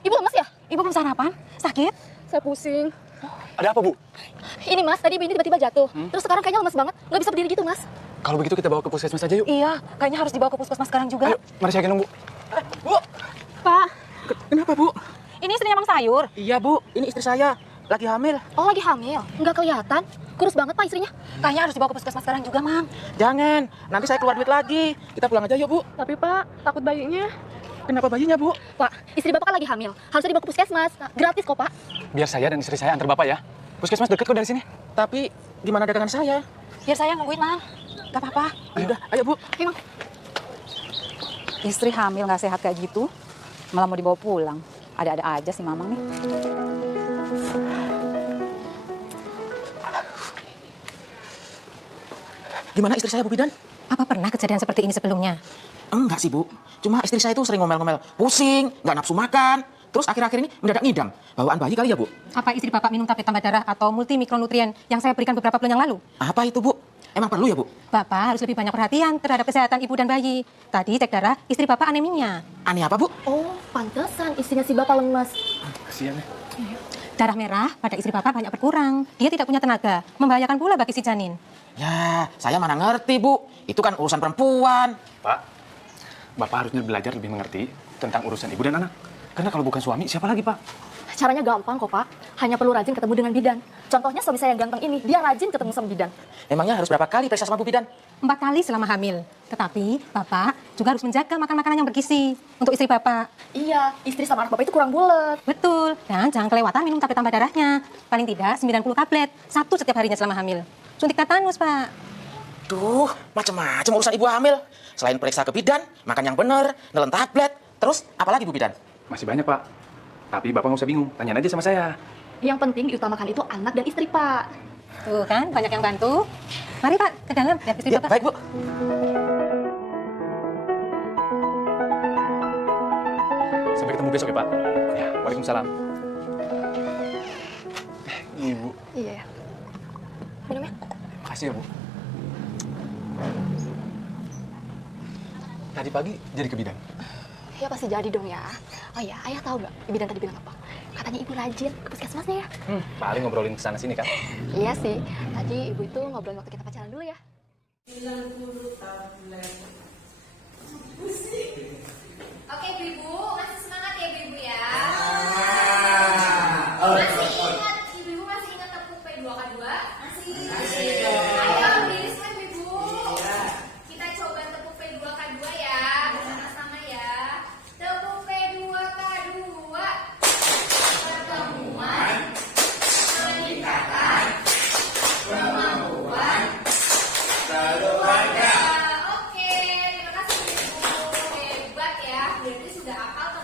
Ibu lemes ya? Ibu belum sarapan? Sakit? Saya pusing. Ada apa, Bu? Ini Mas, tadi ibu ini tiba-tiba jatuh. Terus sekarang kayaknya lemes banget, nggak bisa berdiri gitu Mas. Kalau begitu kita bawa ke puskesmas aja yuk. Iya, kayaknya harus dibawa ke puskesmas sekarang juga. Ayo, mari saya gendong, Bu. Bu, Pak, Kenapa, Bu? ini istrinya Mang Sayur. Iya, Bu. Ini istri saya. Lagi hamil. Oh lagi hamil? Nggak kelihatan. Kurus banget Pak istrinya. Kayaknya harus dibawa ke puskesmas sekarang juga, Mang. Jangan. Nanti saya keluar duit lagi. Kita pulang aja yuk, Bu. Tapi Pak, takut bayinya. Kenapa bayinya, Bu? Pak, istri Bapak kan lagi hamil. Harusnya dibawa ke puskesmas. Nah, gratis kok Pak. biar saya dan istri saya antar Bapak ya. Puskesmas deket kok dari sini. Tapi gimana dagangan saya? Biar saya nungguin, Mang. Gak apa-apa. Udah, ayo, Bu. Oke Mang. Istri hamil nggak sehat kayak gitu, malah mau dibawa pulang. Ada-ada aja sih Mamang nih. Gimana istri saya, Bu Bidan? Apa pernah kejadian seperti ini sebelumnya? Enggak sih, Bu. Cuma istri saya itu sering ngomel-ngomel. Pusing, nggak nafsu makan. Terus akhir-akhir ini mendadak ngidam. Bawaan bayi kali ya, Bu? Apa istri Bapak minum tablet tambah darah atau multimikronutrien yang saya berikan beberapa bulan yang lalu? Apa itu, Bu? Emang perlu ya, Bu? Bapak harus lebih banyak perhatian terhadap kesehatan ibu dan bayi. Tadi cek darah, istri Bapak anemia. Aneh apa, Bu? Oh, pantesan istrinya si Bapak lemes. Kasihan ya. Darah merah pada istri Bapak banyak berkurang. Dia tidak punya tenaga, membahayakan pula bagi si janin. Ya, saya mana ngerti, Bu. Itu kan urusan perempuan. Pak, Bapak harusnya belajar lebih mengerti tentang urusan ibu dan anak. Karena kalau bukan suami, siapa lagi, Pak? Caranya gampang kok Pak. Hanya perlu rajin ketemu dengan bidan. Contohnya suami saya yang ganteng ini, dia rajin ketemu sama bidan. Emangnya harus berapa kali periksa sama Bu Bidan? 4 kali selama hamil. Tetapi Bapak juga harus menjaga makan makanan yang bergizi untuk istri Bapak. Iya, istri sama anak Bapak itu kurang bulet. Betul. Dan jangan kelewatan minum tablet tambah darahnya. Paling tidak 90 tablet, 1 setiap harinya selama hamil. Suntik tetanus, Pak. Duh, macam-macam urusan ibu hamil. Selain periksa ke bidan, makan yang benar, nelen tablet. Terus, apalagi Bu Bidan? Masih banyak, Pak. Tapi Bapak nggak usah bingung. Tanyain aja sama saya. Yang penting diutamakan itu anak dan istri Pak. Tuh kan, banyak yang bantu. Mari Pak, ke dalam. Lihat istri Ya, Bapak. baik, Bu. Sampai ketemu besok ya, Pak. Ya, waalaikumsalam. Ibu, Iya ya. Minum ya. makasih ya, Bu. Tadi pagi jadi ke bidan. Ya pasti jadi dong ya. Oh iya, ayah tahu nggak bidan tadi bilang apa? Katanya ibu rajin ke puskesmasnya ya. Paling ngobrolin kesana sini kan. Iya sih. Tadi ibu itu ngobrolin waktu kita pacaran dulu ya. Oke ibu-ibu, masih semangat ya ibu-ibu ya. Masih ingat, ibu-ibu masih ingat tepung P2K2? Masih. Ayo berdiri semua ibu-ibu. Kita coba tepung P2K2 ya, bersama-sama ya. Tepung P2K2. Pertemuan, peningkatan, kemampuan, keluarga. Oke, terima kasih ibu. Hebat ya, berarti sudah hafal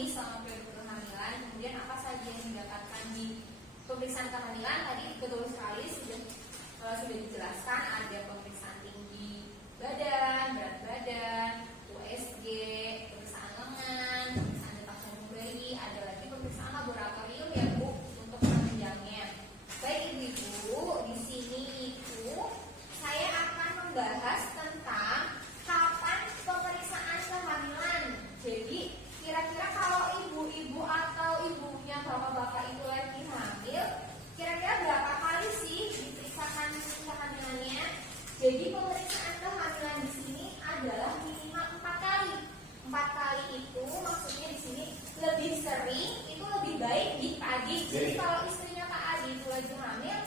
lagi selama periode kehamilan, kemudian apa saja yang didapatkan di pemeriksaan kehamilan. Tadi betul sekali sudah dijelaskan, ada pemeriksaan tinggi badan, berat badan, USG, pemeriksaan lengan, pemeriksaan detak jantung bayi, ada lagi pemeriksaan laboratorium ya Bu untuk penunjangnya. Baik Ibu-ibu, di sini itu saya akan membahas tentang kapan pemeriksaan kehamilan. Jadi kira-kira kalau ibu-ibu atau ibunya bapak-bapak itu lagi hamil, kira-kira berapa kali sih diperiksakan kehamilannya? Jadi pemeriksaan kehamilan di sini adalah minimal 4 kali. 4 kali itu maksudnya di sini lebih sering itu lebih baik di Pak Adi. Jadi kalau istrinya Pak Adi itu lagi hamil,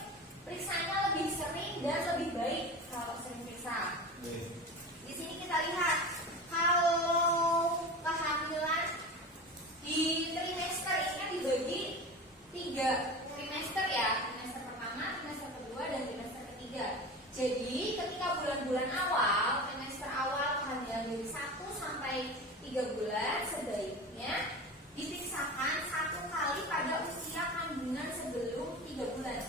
periksanya lebih sering dan lebih baik kalau sering periksa. Di sini kita lihat kalau kehamilan di trimester ini kan dibagi 3 trimester ya, trimester pertama, trimester kedua, dan trimester ketiga. Jadi ketika bulan-bulan awal, trimester awal kehamilan dari 1 sampai 3 bulan sebaiknya diperiksakan 1 kali pada usia kandungan sebelum 3 bulan.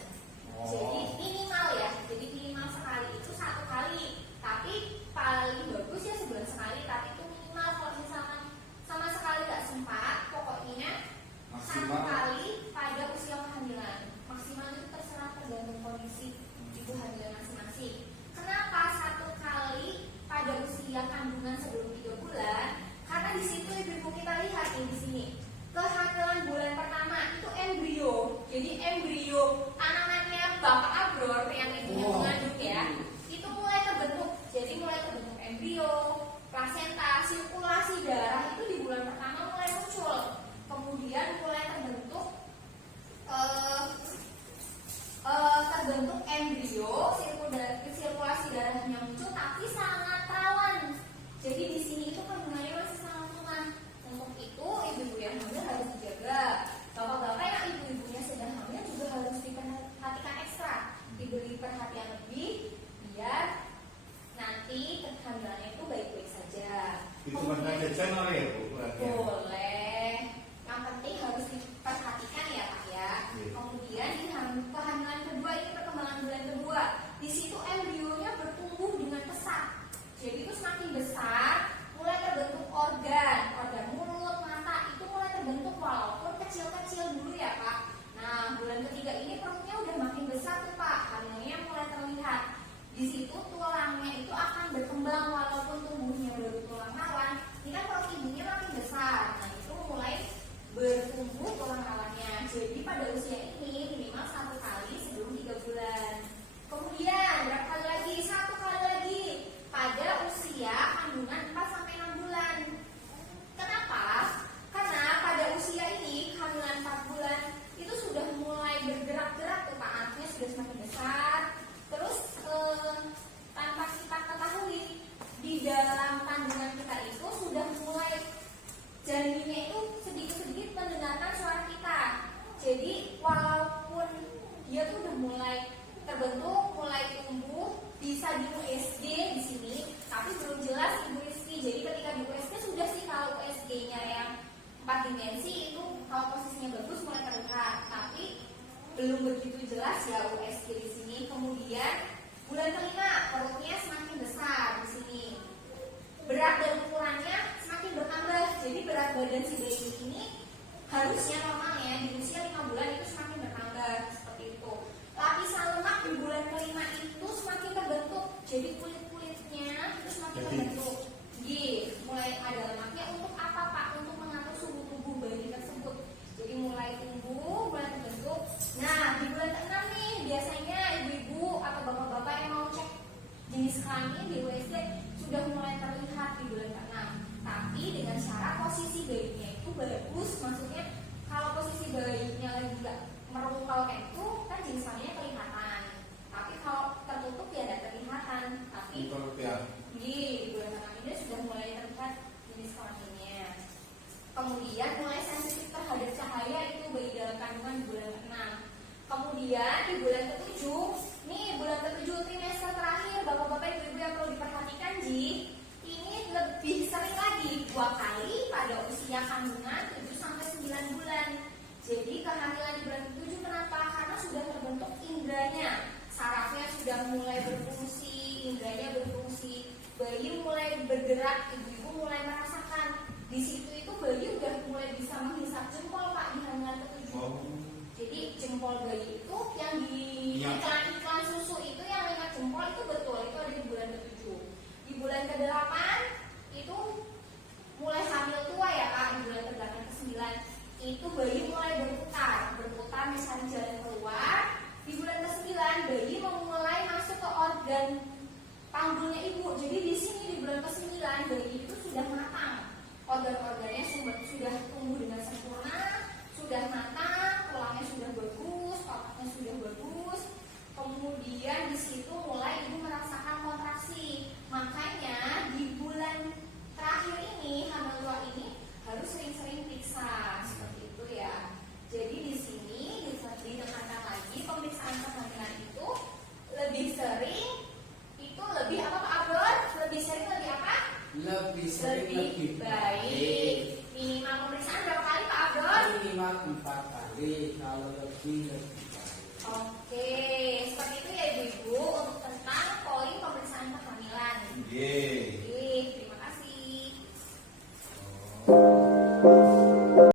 Jadi minimal ya, jadi minimal sekali itu 1 kali. Tapi paling bagus ya sebulan sekali, tapi itu minimal. Kalau misalkan sama sekali nggak sempat, pokoknya 1 kali pada usia kehamilan. Maksimal itu terserah tergantung kondisi ibu hamil masing-masing. Kenapa 1 kali pada usia kandungan sebelum 3 bulan? Karena di situ ibu kita lihat nih di sini. Kehamilan bulan pertama itu embrio. Jadi embrio tanamannya Bapak Abror yang ibunya mengandung ya, itu mulai terbentuk. Jadi mulai terbentuk embrio, plasenta, sirkulasi darah itu di bulan pertama mulai muncul. Kemudian mulai terbentuk embrio, sirkulasi darahnya muncul, tapi sangat rawan. Jadi di sini itu kandungannya masih sangat lemah. Untuk itu ibu-ibu yang hamil harus dijaga. Bapak-bapak yang ibu-ibunya sedang hamil juga harus diperhatikan ekstra, diberi perhatian lebih biar nanti kehamilannya itu baik-baik saja. Hitungan channel ya Bu? Boleh. Yang penting harus diperhatikan ya Pak ya. Kemudian di kehamilan kedua ini perkembangan bulan kedua. Di situ embrionya bertumbuh dengan pesat. Jadi itu semakin besar, mulai terbentuk organ mulut, mata itu mulai terbentuk walaupun kecil-kecil dulu ya Pak. Nah bulan ketiga ini perutnya udah makin besar tuh Pak, hamilnya mulai terlihat. Di situ tulangnya itu akan berkembang walaupun tumbuhnya baru tulang rawan. Ini kan perut ibunya makin besar. Nah itu mulai bertumbuh tulang rawannya. Jadi pada usia ini minimal 1 kali sebelum 3 bulan. Kemudian berapa kali lagi? 1 kali lagi pada usia kandungan 4 sampai 6 bulan. Kenapa? Karena pada usia ini kehamilan 4 bulan itu sudah mulai bergerak-gerak tuh Pak, anaknya sudah semakin besar. Terus tanpa kita ketahui di dalam kandungan kita itu sudah mulai janinnya itu sedikit-sedikit mendengarkan suara kita. Jadi walaupun dia tuh udah mulai terbentuk, mulai tumbuh, bisa di USG di sini, tapi belum jelas ibu USG. Jadi ketika di USG sudah sih kalau USG-nya yang 4 dimensi itu kalau posisinya bagus mulai terlihat, tapi belum begitu jelas ya USG di sini. Kemudian bulan kelima perutnya semakin besar di sini. Berat dan ukurannya semakin bertambah. Jadi berat badan si bayi ini harusnya normalnya di usia 5 bulan itu semakin bertambah seperti itu. Lapisan lemak di bulan kelima itu semakin terbentuk. Jadi kulit-kulitnya itu semakin terbentuk. Mulai ada lemaknya untuk apa Pak? Untuk mengatur suhu tubuh bayi tersebut. Jadi mulai tumbuh, mulai terbentuk. Nah di bulan ke-6 nih biasanya ibu-ibu atau bapak-bapak yang mau cek jenis kelamin di USG sudah mulai terlihat di bulan ke-6. Tapi dengan syarat posisi bayinya itu bagus. Maksudnya kalau posisi bayinya lagi nggak merungkal kayak itu kan jenis kelaminnya kelihatan. Tapi kalau tertutup ya tidak kelihatan. Tapi di bulan ke-6 ini sudah mulai terlihat jenis kelaminnya. Kemudian mulai sensitif terhadap cahaya itu bayi dalam kandungan di bulan ke-6. Kemudian di bulan ke-7, nih bulan ke-7 trimester terakhir, bapak-bapak ibu-ibu yang perlu diperhatikan ini lebih sering lagi 2 kali pada usia usia kandungan 7 sampai 9 bulan. Jadi kehamilan di bulan ke-7 kenapa? Karena sudah terbentuk indranya, sarafnya sudah mulai berfungsi, indranya berfungsi, bayi mulai bergerak, ibu-ibu mulai merasakan. Di situ itu bayi udah mulai bisa menghisap jempol Pak di hamilan ke-7. Jadi jempol bayi itu yang di iklan-iklan susu itu yang ingat jempol itu betul, itu ada di bulan ke-7. Di bulan ke-8